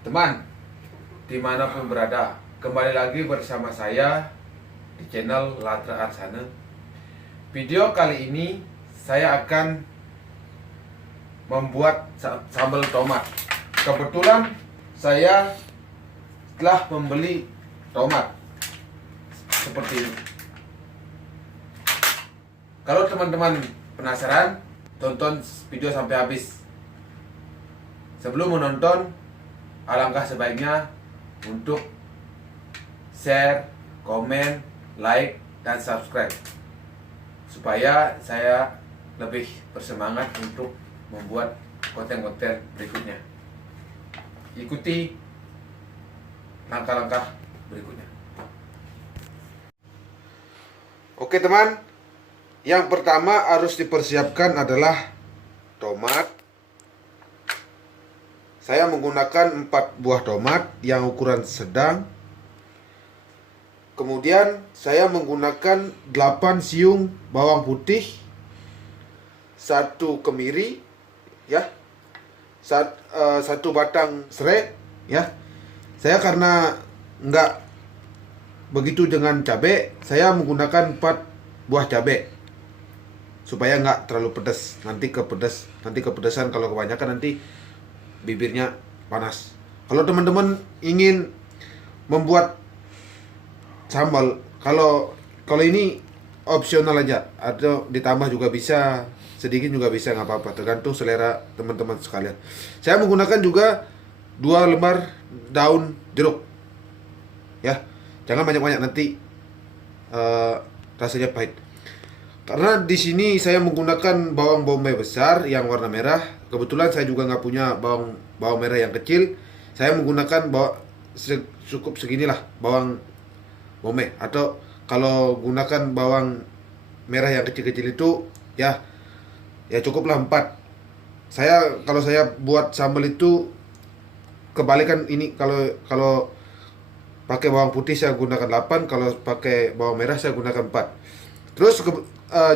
Teman, dimanapun berada, kembali lagi bersama saya di channel Latra Arsana. Video kali ini saya akan membuat sambal tomat. Kebetulan saya telah membeli tomat seperti ini. Kalau teman-teman penasaran, tonton video sampai habis. Sebelum menonton, alangkah sebaiknya untuk share, komen, like, dan subscribe supaya saya lebih bersemangat untuk membuat konten-konten berikutnya. Ikuti langkah-langkah berikutnya. Oke teman, yang pertama harus dipersiapkan adalah tomat. Saya menggunakan 4 buah tomat yang ukuran sedang. Kemudian saya menggunakan 8 siung bawang putih, 1 kemiri, ya, 1 batang serai, ya. Saya karena nggak begitu dengan cabai, saya menggunakan 4 buah cabai supaya nggak terlalu pedas. Nanti kepedasan kalau kebanyakan nanti bibirnya panas. Kalau teman-teman ingin membuat sambal, kalau ini opsional aja, atau ditambah juga bisa, sedikit juga bisa, nggak apa-apa, tergantung selera teman-teman sekalian. Saya menggunakan juga 2 lembar daun jeruk, ya, jangan banyak-banyak, nanti rasanya pahit. Karena di sini saya menggunakan bawang bombay besar yang warna merah. Kebetulan saya juga nggak punya bawang merah yang kecil. Saya menggunakan cukup seginilah bawang bombay. Atau kalau gunakan bawang merah yang kecil-kecil itu ya cukuplah 4. Kalau saya buat sambal itu kebalikan ini, kalau pakai bawang putih saya gunakan 8, kalau pakai bawang merah saya gunakan 4. Terus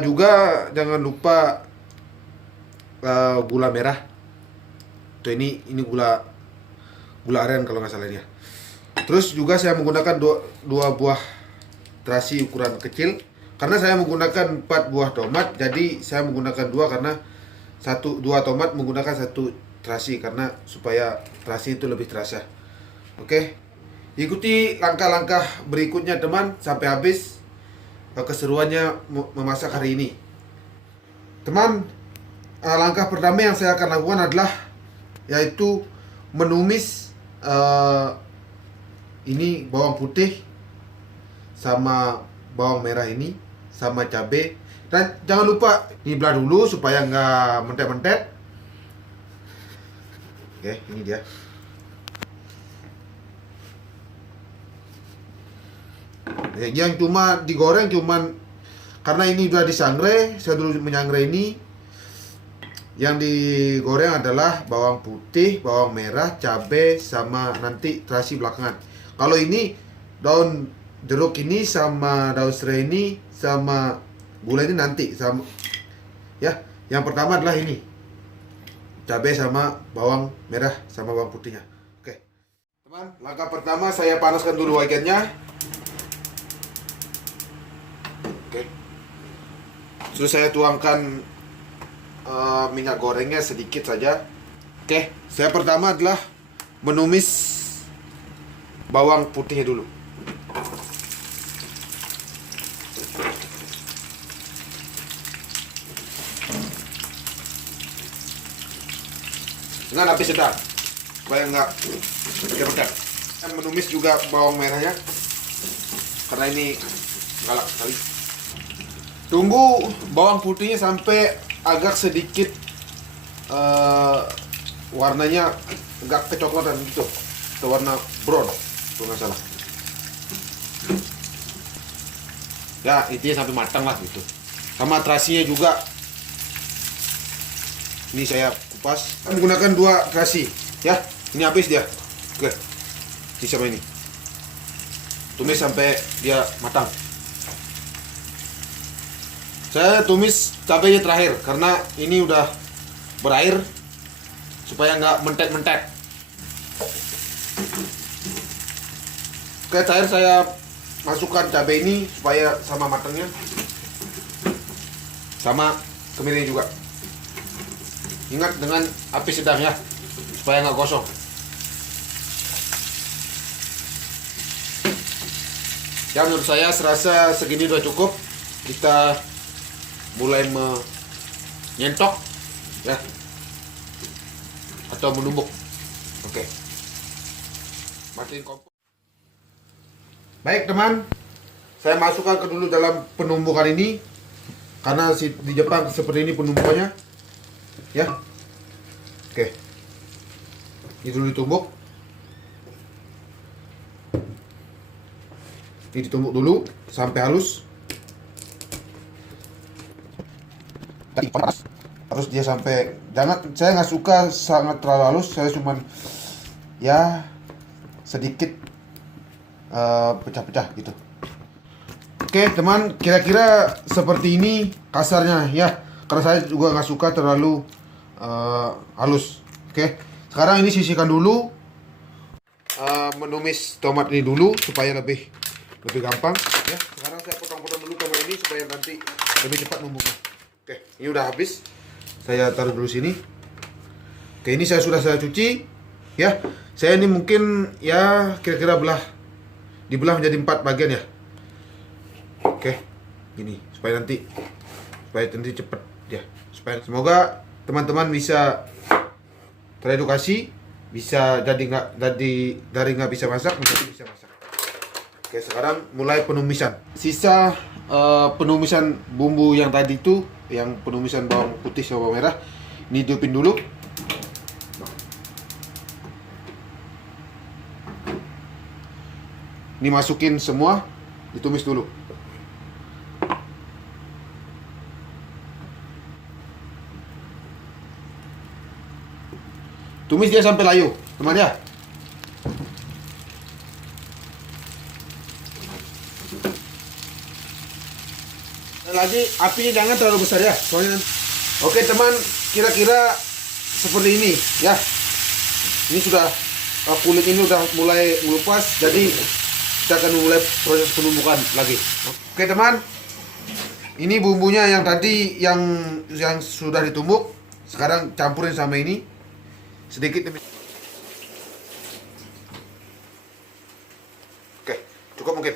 juga jangan lupa gula merah. Tuh, ini gula aren kalau nggak salah dia. Terus juga saya menggunakan 2 buah terasi ukuran kecil. Karena saya menggunakan 4 buah tomat, jadi saya menggunakan 2 karena 2 tomat menggunakan 1 terasi, karena supaya terasi itu lebih terasa. Oke, ikuti langkah-langkah berikutnya teman sampai habis. Keseruannya memasak hari ini, teman. Langkah pertama yang saya akan lakukan adalah yaitu menumis ini bawang putih sama bawang merah ini sama cabai. Dan jangan lupa dibelah dulu supaya nggak mentet-mentet. Oke, ini dia. Yang cuma digoreng cuman karena ini udah disangrai, saya dulu menyangrai ini. Yang digoreng adalah bawang putih, bawang merah, cabai, sama nanti terasi belakangan. Kalau ini daun jeruk ini sama daun serai ini sama gula ini nanti sama, ya. Yang pertama adalah ini cabai sama bawang merah sama bawang putihnya. Oke teman, langkah pertama saya panaskan dulu wajannya. Terus saya tuangkan minyak gorengnya sedikit saja. Oke, saya pertama adalah menumis bawang putihnya dulu. Dengan api sedang supaya nggak pekat. Saya menumis juga bawang merahnya karena ini galak sekali. Tunggu bawang putihnya sampai agak sedikit warnanya agak kecoklatan gitu, atau warna brown kalau nggak salah. Ya intinya sampai matang lah gitu. Sama terasinya juga. Ini saya kupas. Saya menggunakan 2 terasi, ya. Ini habis dia. Oke. Ini sama ini. Tumis sampai dia matang. Saya tumis cabainya terakhir karena ini udah berair supaya nggak mentet-mentet. Oke, terakhir saya masukkan cabai ini supaya sama matangnya, sama kemirinya juga. Ingat dengan api sedang ya, supaya nggak gosong. Ya, menurut saya serasa segini udah cukup. Kita mulai menyentok ya, atau menumbuk. Oke, matiin kompor. Baik teman, saya masukkan ke dulu dalam penumbukan ini, karena di Jepang seperti ini penumbukannya ya. Oke, ini dulu ditumbuk. Ini ditumbuk dulu sampai halus. Terus dia sampai, saya nggak suka sangat terlalu halus, saya cuman ya sedikit pecah-pecah gitu. Oke teman, kira-kira seperti ini kasarnya ya, karena saya juga nggak suka terlalu halus. Oke, sekarang ini sisihkan dulu, menumis tomat ini dulu supaya lebih gampang ya. Sekarang saya potong-potong dulu tomat ini supaya nanti lebih cepat numbuknya. Oke, ini udah habis, saya taruh dulu sini. Oke, ini sudah saya cuci ya. Saya ini mungkin ya kira-kira dibelah menjadi 4 bagian ya. Oke, gini supaya nanti cepet ya. Supaya semoga teman-teman bisa teredukasi, bisa dari nggak bisa masak menjadi bisa masak. Oke, sekarang mulai penumisan. Sisa penumisan bumbu yang tadi itu, yang penumisan bawang putih sama bawang merah, ini hidupin dulu. Ini masukin semua, ditumis dulu. Tumis dia sampai layu, teman ya. Lagi apinya jangan terlalu besar ya, soalnya. Oke teman, kira-kira seperti ini ya. Ini sudah kulit ini udah mulai melupas, jadi kita akan mulai proses penumbukan lagi. Oke teman, ini bumbunya yang tadi yang sudah ditumbuk, sekarang campurin sama ini sedikit demi. Oke, cukup mungkin.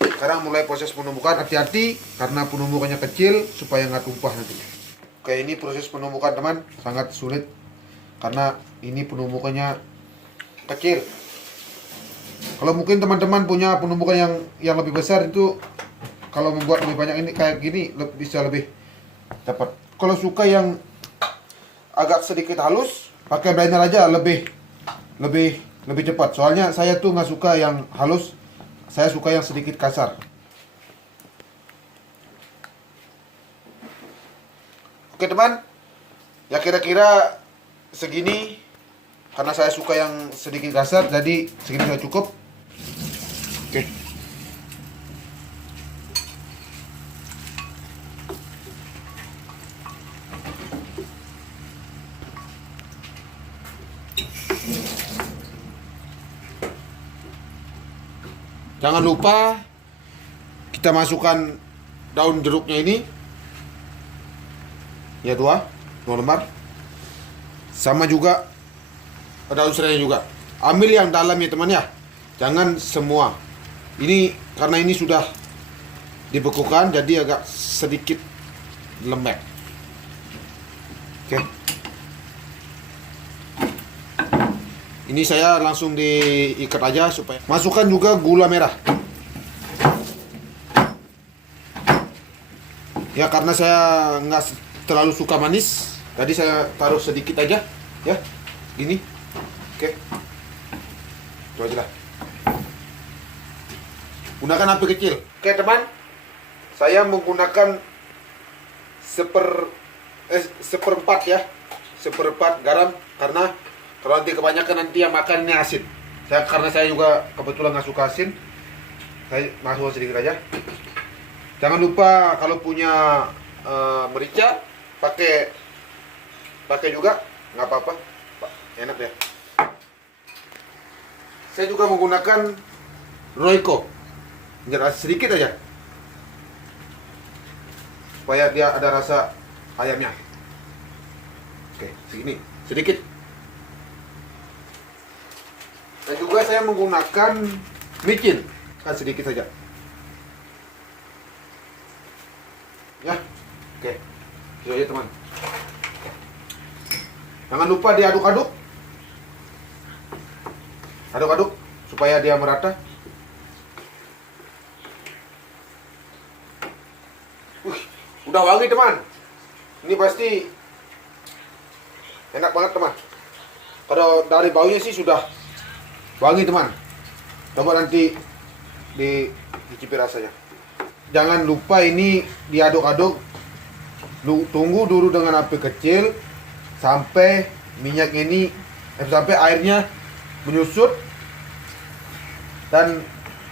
Sekarang mulai proses penumbukan. Hati-hati karena penumbukannya kecil supaya nggak tumpah nanti. Oke, ini proses penumbukan teman, sangat sulit karena ini penumbukannya kecil. Kalau mungkin teman-teman punya penumbukan yang lebih besar, itu kalau membuat lebih banyak ini kayak gini bisa lebih cepat. Kalau suka yang agak sedikit halus, pakai blender aja lebih cepat. Soalnya saya tuh nggak suka yang halus, saya suka yang sedikit kasar. Oke teman, ya kira-kira segini, karena saya suka yang sedikit kasar, jadi segini sudah cukup. Oke. Jangan lupa kita masukkan daun jeruknya ini ya, dua lembar, sama juga daun serainya juga. Ambil yang dalam ya teman ya, jangan semua. Ini karena ini sudah dibekukan jadi agak sedikit lembek. Oke, ini saya langsung diikat aja supaya. Masukkan juga gula merah. Ya karena saya nggak terlalu suka manis, tadi saya taruh sedikit aja ya, gini. Oke, itu aja lah. Gunakan api kecil. Oke teman, saya menggunakan seperempat ya, seperempat garam, karena kalau nanti kebanyakan nanti yang makan ini asin. Karena saya juga kebetulan nggak suka asin, saya masukkan sedikit aja. Jangan lupa kalau punya merica, pakai juga, nggak apa-apa, enak ya. saya juga menggunakan Royco. Biar sedikit aja, supaya dia ada rasa ayamnya. Oke, segini, sedikit. Dan juga saya menggunakan micin, kan sedikit saja. Ya, oke, itu aja teman. Jangan lupa diaduk-aduk, aduk-aduk supaya dia merata. Udah wangi teman. Ini pasti enak banget teman. Kalau dari baunya sih sudah wangi teman. Coba nanti dicicipi rasanya. Jangan lupa ini diaduk-aduk. Tunggu dulu dengan api kecil sampai minyak ini sampai airnya menyusut dan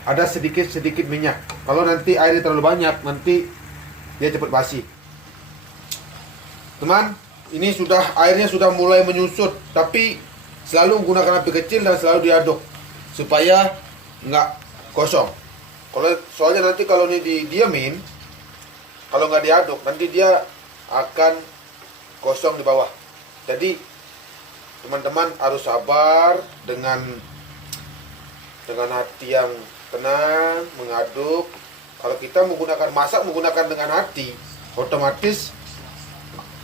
ada sedikit minyak. Kalau nanti airnya terlalu banyak, nanti dia cepat basi. Teman, ini airnya sudah mulai menyusut, tapi selalu menggunakan api kecil dan selalu diaduk supaya nggak kosong. Soalnya nanti kalau ini didiamin, kalau nggak diaduk, nanti dia akan kosong di bawah. Jadi teman-teman harus sabar dengan hati yang tenang mengaduk. Kalau kita menggunakan dengan hati, otomatis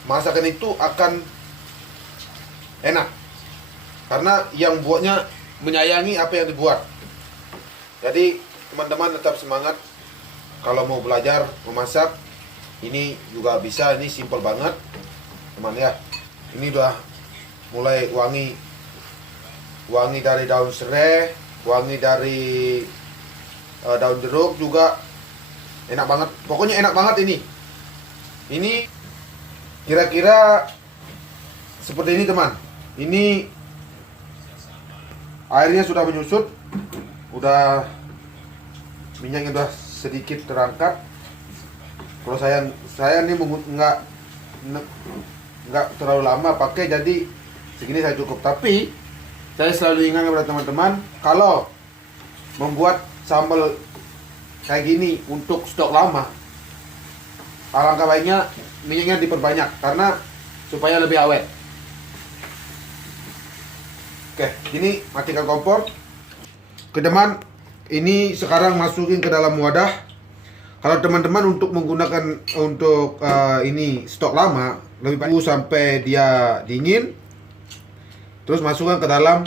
masakan itu akan enak. Karena yang buatnya menyayangi apa yang dibuat. Jadi teman-teman tetap semangat. Kalau mau belajar memasak, ini juga bisa, ini simple banget teman ya. Ini udah mulai wangi dari daun serai, wangi dari daun jeruk juga. Enak banget, pokoknya enak banget ini. Ini kira-kira seperti ini teman. Ini airnya sudah menyusut, minyaknya udah sedikit terangkat. Kalau saya ini nggak terlalu lama pakai, jadi segini saya cukup. Tapi saya selalu ingat kepada teman-teman, kalau membuat sambal kayak gini untuk stok lama, alangkah baiknya minyaknya diperbanyak karena supaya lebih awet. Oke, ini matikan kompor. Teman, ini sekarang masukin ke dalam wadah. Kalau teman-teman untuk menggunakan ini stok lama, lebih baik sampai dia dingin, terus masukkan ke dalam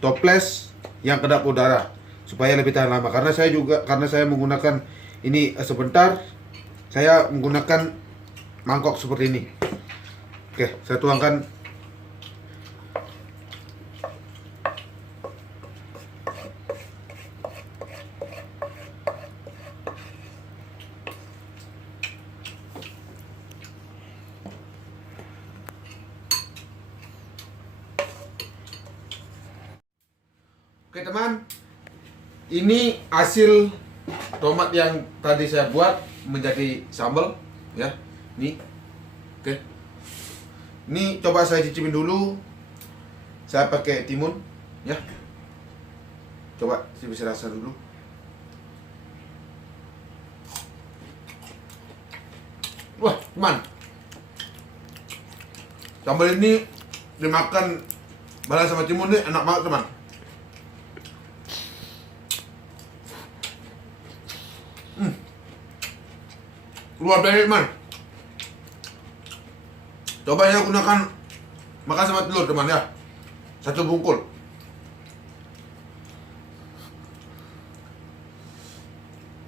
toples yang kedap udara supaya lebih tahan lama. Karena saya menggunakan ini sebentar, saya menggunakan mangkok seperti ini. Oke, saya tuangkan. Oke teman, ini hasil tomat yang tadi saya buat menjadi sambal ya. Nih, oke. Ini coba saya cicipin dulu. Saya pakai timun ya. Coba saya bisa rasa dulu. Wah teman, sambal ini dimakan bareng sama timun ini enak banget teman. Luar biasa teman. Coba ya gunakan makan sama telur teman ya. Satu bungkul.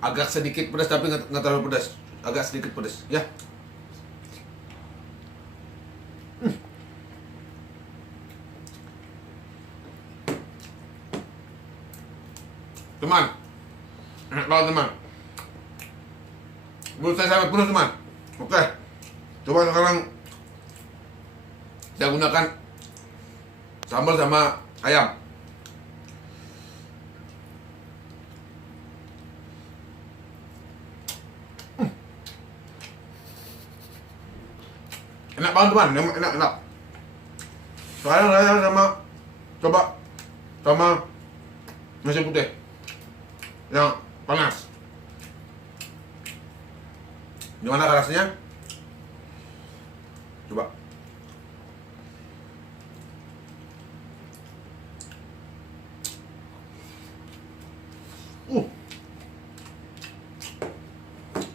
Agak sedikit pedas tapi nggak terlalu pedas. Agak sedikit pedas ya. Teman, enak banget teman. Menurut saya sangat penuh teman. Oke, coba sekarang saya gunakan sambal sama ayam. Enak banget teman, enak. Sekarang saya coba sama nasi putih yang panas. Gimana rasanya? Coba.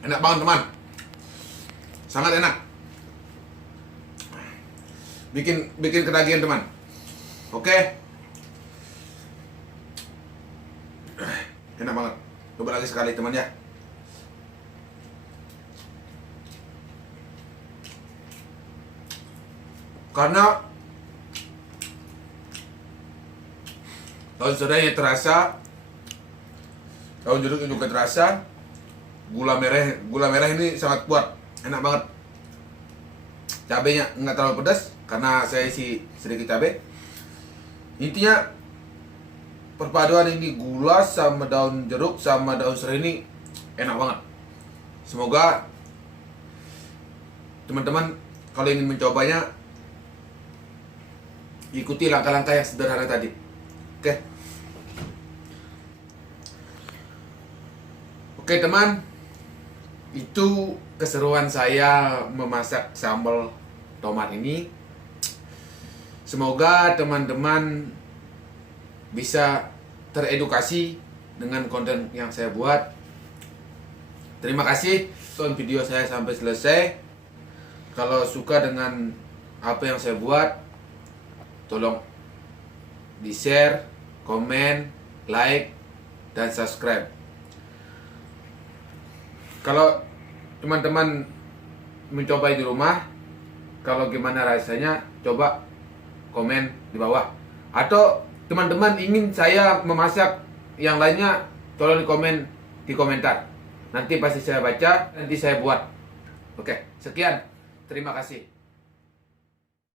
Enak banget teman. Sangat enak. Bikin ketagihan teman. Oke. Enak banget. Coba lagi sekali teman ya. Karena daun serainya terasa, daun jeruknya juga terasa, gula merah ini sangat kuat, enak banget. Cabenya nggak terlalu pedas karena saya isi sedikit cabai. Intinya perpaduan ini gula sama daun jeruk sama daun serai ini enak banget. Semoga teman-teman kalau ingin mencobanya ikuti langkah-langkah yang sederhana tadi. Oke. Oke teman, itu keseruan saya memasak sambal tomat ini. Semoga teman-teman bisa teredukasi dengan konten yang saya buat. Terima kasih tonton video saya sampai selesai. Kalau suka dengan apa yang saya buat, tolong di-share, komen, like, dan subscribe. Kalau teman-teman mencoba di rumah, kalau gimana rasanya, coba komen di bawah. Atau teman-teman ingin saya memasak yang lainnya, tolong di komentar. Nanti pasti saya baca, nanti saya buat. Oke, sekian. Terima kasih.